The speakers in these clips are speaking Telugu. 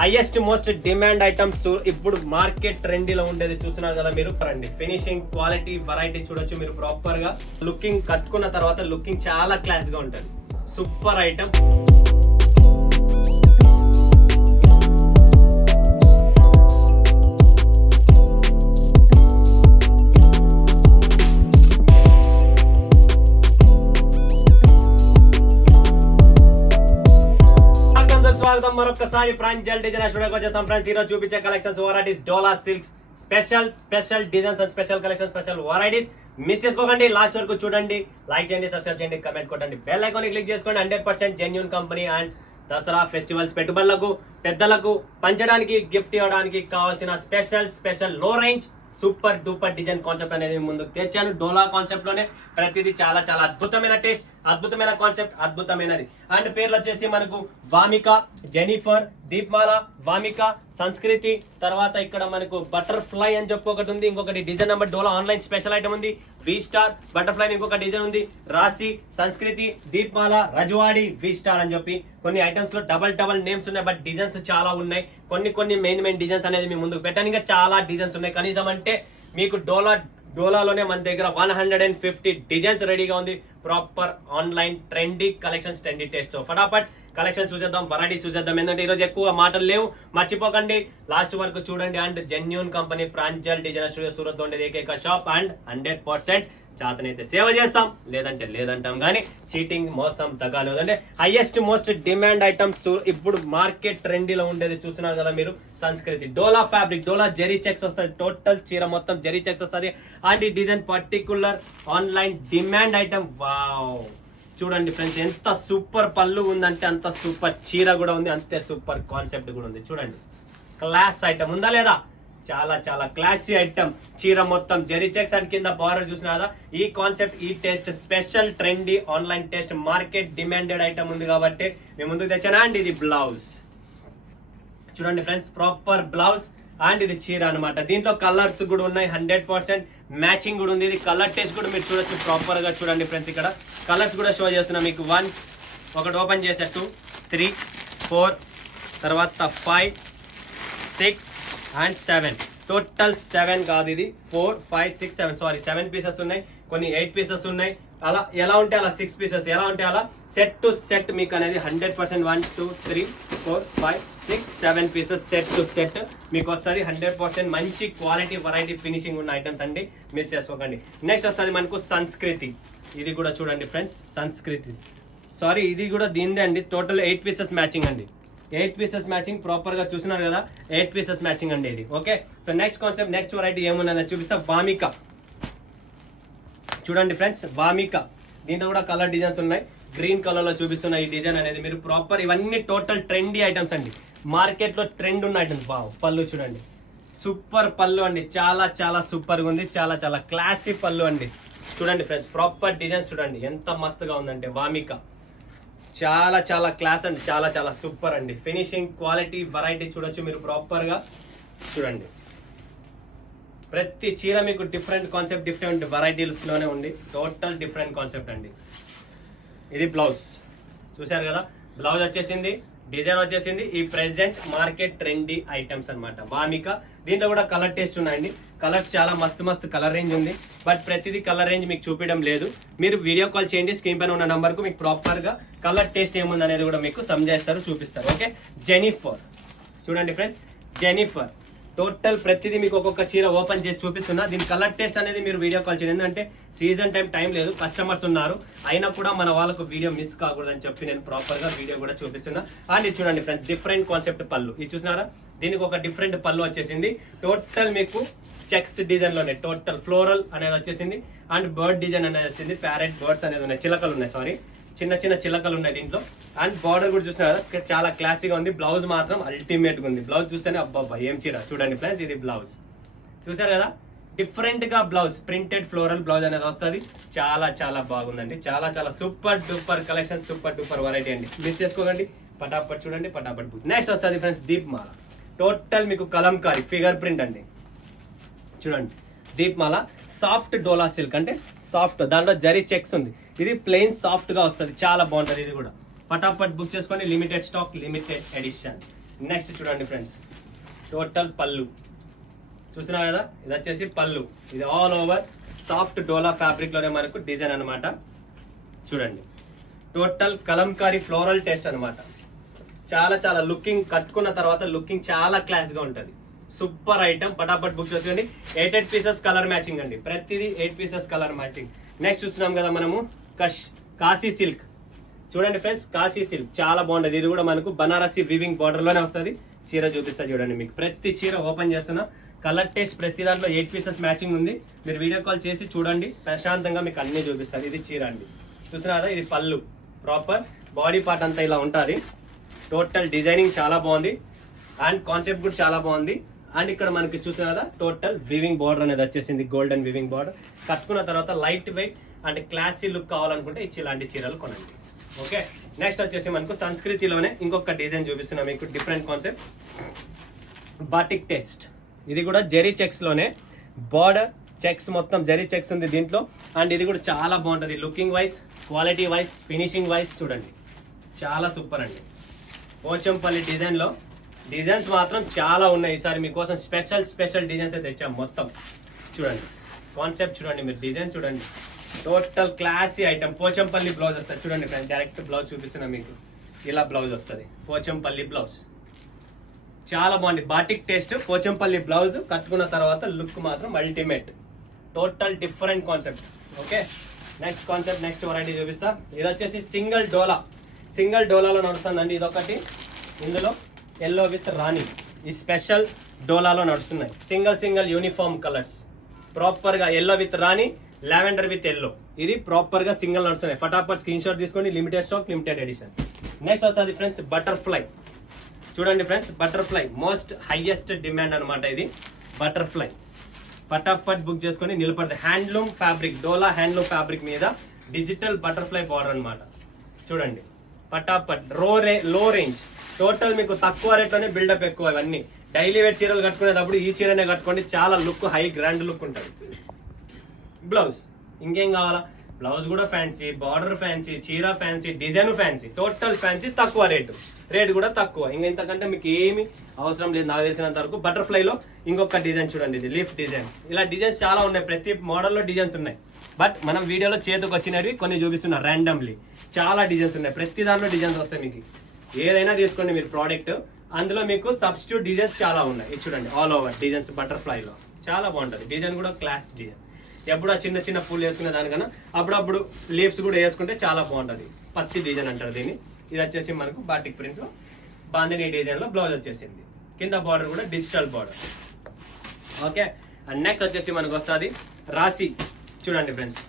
హైయెస్ట్ మోస్ట్ డిమాండ్ ఐటమ్స్ ఇప్పుడు మార్కెట్ ట్రెండీలో ఉండేది చూస్తున్నారు కదా మీరు. రండి, ఫినిషింగ్, క్వాలిటీ, వెరైటీ చూడొచ్చు మీరు. ప్రాపర్ గా లుకింగ్ కట్టుకున్న తర్వాత లుకింగ్ చాలా క్లాస్ గా ఉంటుంది. Super item. స్వాగతం మరొకసారి ప్రాంజల్ డిజైన్ స్టూడియోకి వచ్చేసాం ఫ్రెండ్స్. ఈరోజు చూపించే collections varieties dola silks special designs and special collection, special varieties. Miss చేసుకోకండి, లాస్ట్ వరకు చూడండి. లైక్ చేయండి, సబ్స్క్రైబ్ చేయండి, కమెంట్ కొట్టండి, బెల్ ఐకాన్ క్లిక్ చేసుకోండి. 100% genuine company and Dasara festivals పెట్టుబడులకు, పెద్దలకు పంచడానికి, గిఫ్ట్ ఇవ్వడానికి కావాల్సిన స్పెషల్ లో range super duper design concept అనేది ముందుకు తెచ్చాను. డోలా కాన్సెప్ట్ లోనే ప్రతిదీ చాలా చాలా అద్భుతమైన టేస్ట్, అద్భుతమైన కాన్సెప్ట్, అద్భుతమైన అండ్ పేర్లు వచ్చేసి మనకు వామిక, జెనిఫర్, దీప్మాల, వామిక, సంస్కృతి, తర్వాత ఇక్కడ మనకు బటర్ఫ్లై అని చెప్పి ఒకటి ఉంది. ఇంకొకటి డిజైన్ నెంబర్ డోలా ఆన్లైన్ స్పెషల్ ఐటమ్ ఉంది. వి స్టార్ బటర్ఫ్లై ఇంకొక డిజైన్ ఉంది. రాశి, సంస్కృతి, దీప్మాల, రజవాడి, వి స్టార్ అని చెప్పి కొన్ని ఐటమ్స్ లో డబల్ నేమ్స్ ఉన్నాయి. బట్ డిజైన్స్ చాలా ఉన్నాయి. కొన్ని మెయిన్ డిజైన్స్ అనేది మీ ముందుకు పెట్టాను. ఇంకా చాలా డిజైన్స్ ఉన్నాయి. కనీసం అంటే మీకు డోలాలోనే మన దగ్గర 150 డిజైన్స్ రెడీగా ఉంది. Proper online trendy collections, trendy taste. ఫటాఫట్ కలెక్షన్ చూసేద్దాం, వెరైటీస్ చూసేద్దాం. ఎందుకంటే ఈరోజు ఎక్కువ మాటలు లేవు, మర్చిపోకండి, లాస్ట్ వరకు చూడండి. And genuine company Pranjal design studio Surat లో ఉండేది ఏకైక షాప్. అండ్ 100% చాతనైతే సేవ చేస్తాం, లేదంటే లేదంటాం. కానీ చీటింగ్, మోసం, తగాలు అంటే హైయెస్ట్ మోస్ట్ డిమాండ్ ఐటమ్స్ ఇప్పుడు మార్కెట్ ట్రెండీలో ఉండేది చూస్తున్నారు కదా మీరు. సంస్కృతి డోలా ఫ్యాబ్రిక్, డోలా జెరీ చెక్స్ వస్తుంది. టోటల్ చీర మొత్తం జెరీ చెక్స్ వస్తుంది. అండ్ ఈ design particular online demand item. Wow, చూడండి ఫ్రెండ్స్, ఎంత సూపర్ పళ్ళు ఉందంటే అంత సూపర్ చీర కూడా ఉంది, అంతే సూపర్ కాన్సెప్ట్ కూడా ఉంది. చూడండి, క్లాస్ ఐటమ్ ఉందా లేదా? చాలా చాలా క్లాసీ ఐటమ్. చీర మొత్తం జెరీ చెక్స్ అండ్ కింద బార్డర్ చూసినా కదా. ఈ కాన్సెప్ట్, ఈ taste special trendy online taste market demanded item ఉంది కాబట్టి మేము ముందుకు తెచ్చానా. అండ్ ఇది బ్లౌజ్ చూడండి ఫ్రెండ్స్, ప్రాపర్ బ్లౌజ్. అండ్ ఇది చీర అనమాట. దీంట్లో కలర్స్ కూడా ఉన్నాయి, 100% మ్యాచింగ్ కూడా ఉంది. ఇది కలర్ టేస్ట్ కూడా మీరు చూడొచ్చు. ప్రాపర్ గా చూడండి ఫ్రెండ్స్, ఇక్కడ కలర్స్ కూడా షో చేస్తున్నా మీకు. ఒకటి ఓపెన్ చేసే 2, 3, 4, తర్వాత 5, 6 and 7. టోటల్ 7 కాదు, ఇది 4, 5, 6, 7 సారీ 7 పీసెస్ ఉన్నాయి. కొన్ని 8 పీసెస్ ఉన్నాయి. అలా ఎలా ఉంటే అలా 6 పీసెస్, ఎలా ఉంటే అలా సెట్ టు సెట్ మీకు అనేది 100% 1, 2, 3, 4, 5, 6, 7 పీసెస్ సెట్ టు సెట్ మీకు వస్తుంది. 100% మంచి క్వాలిటీ, వెరైటీ, ఫినిషింగ్ ఉన్న ఐటమ్స్ అండి, మిస్ చేసుకోకండి. నెక్స్ట్ వస్తుంది మనకు సంస్కృతి. ఇది కూడా చూడండి ఫ్రెండ్స్, సంస్కృతి సారీ ఇది కూడా దీనిదే అండి. టోటల్ 8 పీసెస్ మ్యాచింగ్ అండి. 8 పీసెస్ మ్యాచింగ్, ప్రాపర్ గా చూస్తున్నారు కదా. 8 పీసెస్ మ్యాచింగ్ అండి ఇది. Okay, so next concept, next variety ఏమున్నదని చూపిస్తా. వామిక చూడండి ఫ్రెండ్స్, వామిక. దీంట్లో కూడా కలర్ డిజైన్స్ ఉన్నాయి. గ్రీన్ కలర్ లో చూపిస్తున్న ఈ డిజైన్ అనేది మీరు ప్రాపర్, ఇవన్నీ టోటల్ ట్రెండీ ఐటమ్స్ అండి, మార్కెట్ లో ట్రెండ్ ఉన్న ఐటమ్స్. పళ్ళు చూడండి, సూపర్ పళ్ళు అండి, చాలా చాలా సూపర్ గా ఉంది. చాలా చాలా క్లాసీ పళ్ళు అండి. చూడండి ఫ్రెండ్స్, ప్రాపర్ డిజైన్స్ చూడండి ఎంత మస్తుగా ఉందంటే. వామిక చాలా చాలా క్లాస్ అండి, చాలా చాలా సూపర్ అండి. ఫినిషింగ్, క్వాలిటీ, వెరైటీ చూడొచ్చు మీరు. ప్రాపర్ గా చూడండి, ప్రతి చీర మీకు డిఫరెంట్ కాన్సెప్ట్, డిఫరెంట్ వెరైటీస్ లోనే ఉంది. టోటల్ డిఫరెంట్ కాన్సెప్ట్ అండి. ఇది బ్లౌజ్ చూసారు కదా. బ్లౌజ్ వచ్చేసింది, డిజైన్ వచ్చేసింది. ఈ ప్రెసెంట్ మార్కెట్ ట్రెండీ ఐటమ్స్ అన్నమాట. వామిక. దీంట్లో కూడా కలర్ టేస్ట్ ఉన్నాయండి. కలర్స్ చాలా మస్తు కలర్ రేంజ్ ఉంది. బట్ ప్రతిదీ కలర్ రేంజ్ మీకు చూపించడం లేదు. మీరు వీడియో కాల్ చేయండి, స్క్రీన్ పైన ఉన్న నంబర్ కు మీకు ప్రాపర్ గా కలర్ టేస్ట్ ఏముంది అనేది కూడా మీకు సమజేస్తారు, చూపిస్తారు. ఓకే, జెనిఫర్ చూడండి ఫ్రెండ్స్, జెనిఫర్. టోటల్ ప్రతిదీ మీకు ఒక్కొక్క చీర ఓపెన్ చేసి చూపిస్తున్నా. దీని కలర్ టేస్ట్ అనేది మీరు వీడియో కాల్ చేయండి. ఎందుకంటే సీజన్ టైం లేదు, కస్టమర్స్ ఉన్నారు, అయినా కూడా మన వాళ్ళకు వీడియో మిస్ కాకూడదు అని చెప్పి నేను ప్రాపర్ గా వీడియో కూడా చూపిస్తున్నా. అండ్ ఇది చూడండి ఫ్రెండ్స్, డిఫరెంట్ కాన్సెప్ట్ పళ్ళు. ఇది చూసినారా, దీనికి ఒక డిఫరెంట్ పళ్ళు వచ్చేసింది. టోటల్ మీకు చెక్స్ డిజైన్ లోనే టోటల్ ఫ్లోరల్ అనేది వచ్చేసింది. అండ్ బర్డ్ డిజైన్ అనేది వచ్చింది. ప్యారెట్ బర్డ్స్ అనేది ఉన్నాయి, చిలకలు ఉన్నాయి, సారీ చిన్న చిలకలు ఉన్నాయి దీంట్లో. అండ్ బార్డర్ కూడా చూసినారు కదా, చాలా క్లాసీగా ఉంది. బ్లౌజ్ మాత్రం అల్టిమేట్ గా ఉంది. బ్లౌజ్ చూస్తేనే అబ్బా ఏం చీర. చూడండి ఫ్రెండ్స్, ఇది బ్లౌజ్ చూసారు కదా. డిఫరెంట్ గా బ్లౌజ్, ప్రింటెడ్ ఫ్లోరల్ బ్లౌజ్ అనేది వస్తుంది. చాలా చాలా బాగుందండి. చాలా చాలా super duper collection, super duper variety అండి, మిస్ చేసుకోకండి. పటాపట్ చూడండి, పటాపట్. నెక్స్ట్ వస్తుంది ఫ్రెండ్స్, దీప్మాల. టోటల్ మీకు కలంకారీ ఫిగర్ ప్రింట్ అండి. చూడండి, దీప్మాల సాఫ్ట్ డోలా సిల్క్ అంటే సాఫ్ట్, దాంట్లో జరీ చెక్స్ ఉంది. ఇది ప్లెయిన్ సాఫ్ట్ గా వస్తుంది, చాలా బాగుంటది. ఇది కూడా పటాపట్ బుక్ చేసుకొని, limited stock, limited edition. Next చూడండి ఫ్రెండ్స్, టోటల్ పళ్ళు చూసినా కదా, ఇది వచ్చేసి పళ్ళు. ఇది all over soft dola fabric లోనే మనకు డిజైన్ అన్నమాట. చూడండి, టోటల్ కలంకారీ ఫ్లోరల్ టేస్ట్ అన్నమాట. చాలా చాలా లుకింగ్, కట్టుకున్న తర్వాత లుకింగ్ చాలా క్లాస్ గా ఉంటది. సూపర్ ఐటమ్, పటాపట్ బుక్ చేసుకోండి. 8 పీసెస్ కలర్ మ్యాచింగ్ అండి, ప్రతిదీ 8 పీసెస్ కలర్ మ్యాచింగ్. నెక్స్ట్ చూస్తున్నాం కదా మనము కాశీ సిల్క్. చూడండి ఫ్రెండ్స్, కాశీ సిల్క్ చాలా బాగుంటది. ఇది కూడా మనకు బనారసి వీవింగ్ బార్డర్ లోనే వస్తుంది. చీర చూపిస్తా చూడండి, మీకు ప్రతి చీర ఓపెన్ చేస్తున్నా. కలర్ టేస్ట్ ప్రతి దాంట్లో 8 పీసెస్ మ్యాచింగ్ ఉంది. మీరు వీడియో కాల్ చేసి చూడండి, ప్రశాంతంగా మీకు అన్ని చూపిస్తారు. ఇది చీర అండి, చూస్తున్నారా, ఇది పళ్ళు. ప్రాపర్ బాడీ పార్ట్ అంతా ఇలా ఉంటుంది. టోటల్ డిజైనింగ్ చాలా బాగుంది అండ్ కాన్సెప్ట్ కూడా చాలా బాగుంది. అండ్ ఇక్కడ మనకి చూస్తున్నారా, టోటల్ వివింగ్ బార్డర్ అనేది వచ్చేసింది, గోల్డెన్ వివింగ్ బార్డర్. కట్టుకున్న తర్వాత light weight and classy look కావాలనుకుంటే ఇలాంటి చీరలు కొనండి. ఓకే, నెక్స్ట్ వచ్చేసి మనకు సంస్కృతిలోనే ఇంకొక డిజైన్ చూపిస్తున్నా మీకు, డిఫరెంట్ కాన్సెప్ట్, బాటిక్ టెక్స్ట్. ఇది కూడా జెరీ చెక్స్ లోనే బార్డర్ చెక్స్, మొత్తం జెరీ చెక్స్ ఉంది దీంట్లో. అండ్ ఇది కూడా చాలా బాగుంటుంది looking wise, quality wise, finishing wise. చూడండి, చాలా సూపర్ అండి. పోచంపల్లి డిజైన్ లో డిజైన్స్ మాత్రం చాలా ఉన్నాయి. ఈసారి మీకోసం స్పెషల్ డిజైన్స్ అయితే తెచ్చాం మొత్తం. చూడండి కాన్సెప్ట్, చూడండి మీరు డిజైన్ చూడండి, total classy item. Pochampally blouse వస్తుంది చూడండి ఫ్రెండ్స్, డైరెక్ట్ బ్లౌజ్ చూపిస్తున్నా మీకు. ఇలా బ్లౌజ్ వస్తుంది, పోచంపల్లి బ్లౌజ్ చాలా బాగుంది. Batik taste, Pochampally blouse. కట్టుకున్న తర్వాత లుక్ మాత్రం ultimate, total different concept. Okay, next concept, next variety చూపిస్తా. ఇది వచ్చేసి సింగిల్ డోలాలో నడుస్తుందండి. ఇదొకటి, ఇందులో ఎల్లో విత్ రాణి, ఈ స్పెషల్ డోలాలో నడుస్తున్నాయి. సింగిల్ యూనిఫామ్ కలర్స్, ప్రాపర్ గా ఎల్లో విత్ రాణి, లావెండర్ విత్ ఎల్లో. ఇది ప్రాపర్ గా సింగిల్ నడుస్తున్నాయి. ఫటాఫట్ స్క్రీన్ షాట్ తీసుకోండి, limited stock, limited edition. Next వస్తుంది ఫ్రెండ్స్ బటర్ఫ్లై. చూడండి friends, butterfly most highest demand అనమాట. ఇది బటర్ఫ్లై, ఫటాఫట్ బుక్ చేసుకొని నిలబడదు. Handloom fabric, dola handloom fabric మీద డిజిటల్ బటర్ఫ్లై బార్డర్ అనమాట. చూడండి, పటాపట్ లో రేంజ్, టోటల్ మీకు తక్కువ రేట్ లోనే బిల్డప్ ఎక్కువ. ఇవన్నీ డైలీ వేర్ చీరలు కట్టుకునేటప్పుడు ఈ చీరనే కట్టుకోండి, చాలా లుక్, హై గ్రాండ్ లుక్ ఉంటుంది. బ్లౌజ్ ఇంకేం కావాలా, బ్లౌజ్ కూడా ఫ్యాన్సీ, బార్డర్ ఫ్యాన్సీ, చీర fancy, design fancy, total fancy, తక్కువ రేట్ కూడా తక్కువ. ఇంకా ఇంతకంటే మీకు ఏమి అవసరం లేదు నాకు తెలిసినంత వరకు. బటర్ఫ్లై లో ఇంకొక డిజైన్ చూడండి, ఇది లీఫ్ డిజైన్. ఇలా డిజైన్స్ చాలా ఉన్నాయి, ప్రతి మోడల్లో డిజైన్స్ ఉన్నాయి. బట్ మనం వీడియోలో చేతికి వచ్చినవి కొన్ని చూపిస్తున్నా ర్యాండమ్లీ. చాలా డిజైన్స్ ఉన్నాయి, ప్రతి దాంట్లో డిజైన్స్ వస్తాయి. మీకు ఏదైనా తీసుకోండి మీరు ప్రోడక్ట్, అందులో మీకు సబ్స్టిట్యూట్ డిజైన్స్ చాలా ఉన్నాయి. ఇది చూడండి, ఆల్ ఓవర్ డిజైన్స్ బటర్ఫ్లై లో చాలా బాగుంటుంది. డిజైన్ కూడా క్లాస్ డిజైన్. ఎప్పుడు ఆ చిన్న పూలు వేసుకునే దానికన్నా అప్పుడప్పుడు లీవ్స్ కూడా వేసుకుంటే చాలా బాగుంటుంది. పత్తి డిజైన్ అంటారు దీన్ని. ఇది వచ్చేసి మనకు బాటిక్ ప్రింట్ లో బాందిని డిజైన్ లో బ్లౌజ్ వచ్చేసింది. కింద బార్డర్ కూడా digital border. Okay, and next వచ్చేసి మనకు వస్తుంది రాశి. చూడండి ఫ్రెండ్స్,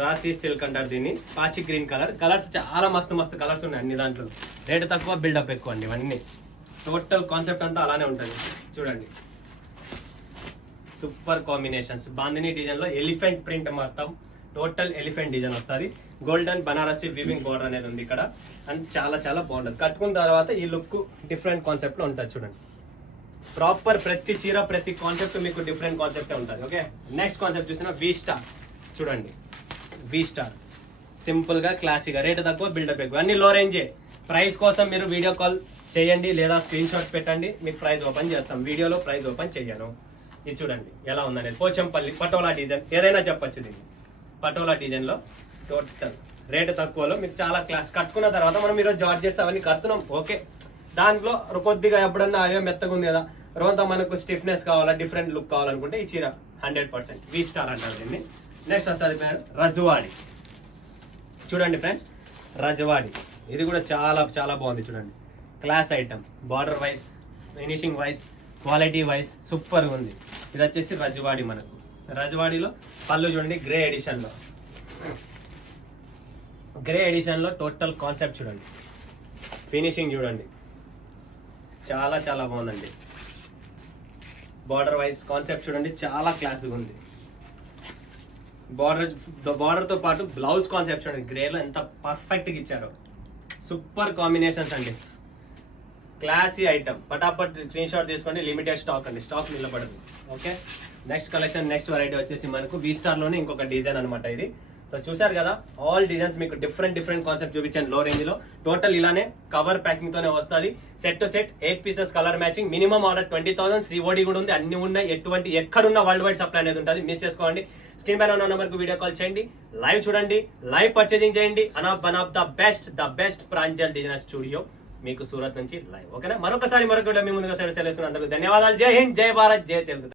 రాశి సిల్క్ అంటారు దీన్ని. పాచి గ్రీన్ కలర్. కలర్స్ చాలా మస్తు కలర్స్ ఉన్నాయి అన్ని దాంట్లో. రేట్ తక్కువ, బిల్డప్ ఎక్కువ అండి ఇవన్నీ. టోటల్ కాన్సెప్ట్ అంతా అలానే ఉంటుంది. చూడండి, సూపర్ కాంబినేషన్స్. బాందిని డిజైన్ లో ఎలిఫెంట్ ప్రింట్ మొత్తం, టోటల్ ఎలిఫెంట్ డిజైన్ వస్తుంది. గోల్డెన్ బనారసి వీవింగ్ బోర్డర్ అనేది ఉంది ఇక్కడ. అండ్ చాలా బాగుంటుంది. కట్టుకున్న తర్వాత ఈ లుక్ డిఫరెంట్ కాన్సెప్ట్ లో ఉంటుంది. చూడండి, ప్రాపర్ ప్రతి చీర, ప్రతి కాన్సెప్ట్ మీకు డిఫరెంట్ కాన్సెప్ట్ ఉంటుంది. ఓకే, నెక్స్ట్ కాన్సెప్ట్ చూసిన వి స్టార్. చూడండి, వి స్టార్ సింపుల్ గా, క్లాసీగా, రేట్ తక్కువ, బిల్డప్ ఎక్కువ, అన్ని లో రేంజే. ప్రైస్ కోసం మీరు వీడియో కాల్ చేయండి లేదా స్క్రీన్ షాట్ పెట్టండి, మీకు ప్రైస్ ఓపెన్ చేస్తాం. వీడియోలో ప్రైస్ ఓపెన్ చేయను. ఇది చూడండి ఎలా ఉందనేది. పోచంపల్లి పటోలా డిజైన్, ఏదైనా చెప్పచ్చు దీన్ని. పటోలా డిజైన్ లో టోటల్ రేట్ తక్కువలో మీకు చాలా క్లాస్. కట్టుకున్న తర్వాత మనం ఈరోజు జార్జెట్స్ అవన్నీ కడుతున్నాం. ఓకే, దాంట్లో కొద్దిగా ఎప్పుడన్నా అవే మెత్తగా ఉంది కదా, రోజంతా మనకు స్టిఫ్నెస్ కావాలా, డిఫరెంట్ లుక్ కావాలనుకుంటే ఈ చీర 100% వి స్టార్ అంటారు దీన్ని. నెక్స్ట్ వస్తుంది రజవాడి. చూడండి ఫ్రెండ్స్, రజవాడి ఇది కూడా చాలా బాగుంది. చూడండి, class item, border wise, finishing wise, quality wise super గా ఉంది. ఇది వచ్చేసి రజవాడి. మనకు రజవాడిలో పళ్ళు చూడండి, గ్రే ఎడిషన్ లో టోటల్ కాన్సెప్ట్ చూడండి, ఫినిషింగ్ చూడండి, చాలా బాగుందండి. బార్డర్ వైజ్ కాన్సెప్ట్ చూడండి, చాలా క్లాస్గా ఉంది. బార్డర్ తో పాటు బ్లౌజ్ కాన్సెప్ట్ చూడండి, గ్రేలో ఎంత పర్ఫెక్ట్ గా ఇచ్చారో. సూపర్ కాంబినేషన్స్ అండి, క్లాసీ ఐటమ్. పటాపట్ స్క్రీన్ షాట్ తీసుకోండి, లిమిటెడ్ స్టాక్ అండి, స్టాక్ నిలబడదు. Okay, next collection, next variety వచ్చేసి మనకు వి స్టార్ లోనే ఇంకొక డిజైన్ అనమాట. ఇది సో చూసారు కదా, ఆల్ డిజైన్స్ మీకు డిఫరెంట్ కాన్సెప్ట్ చూపించాను లో రేంజ్ లో. టోటల్ ఇలానే కవర్ ప్యాకింగ్ తోనే వస్తుంది. Set to set 8 pieces colour matching. Minimum order 20,000. COD కూడా ఉంది, అన్ని ఉన్నాయి. ఎక్కడున్న వరల్డ్ వైడ్ సప్లై అనేది ఉంటుంది, మిస్ చేసుకోండి. స్క్రీన్ పైన ఉన్న నెంబర్ కు వీడియో కాల్ చేయండి, లైవ్ చూడండి, లైవ్ పర్చేజింగ్ చేయండి. One of the best Pranjal designer studio మీకు సూరత్ నుంచి లైవ్. ఓకేనా, మరొక వీడియో మీ ముందుగా సెలవు. అందరికీ ధన్యవాదాలు. జై హింద్, జై భారత్, జై తెలుగు.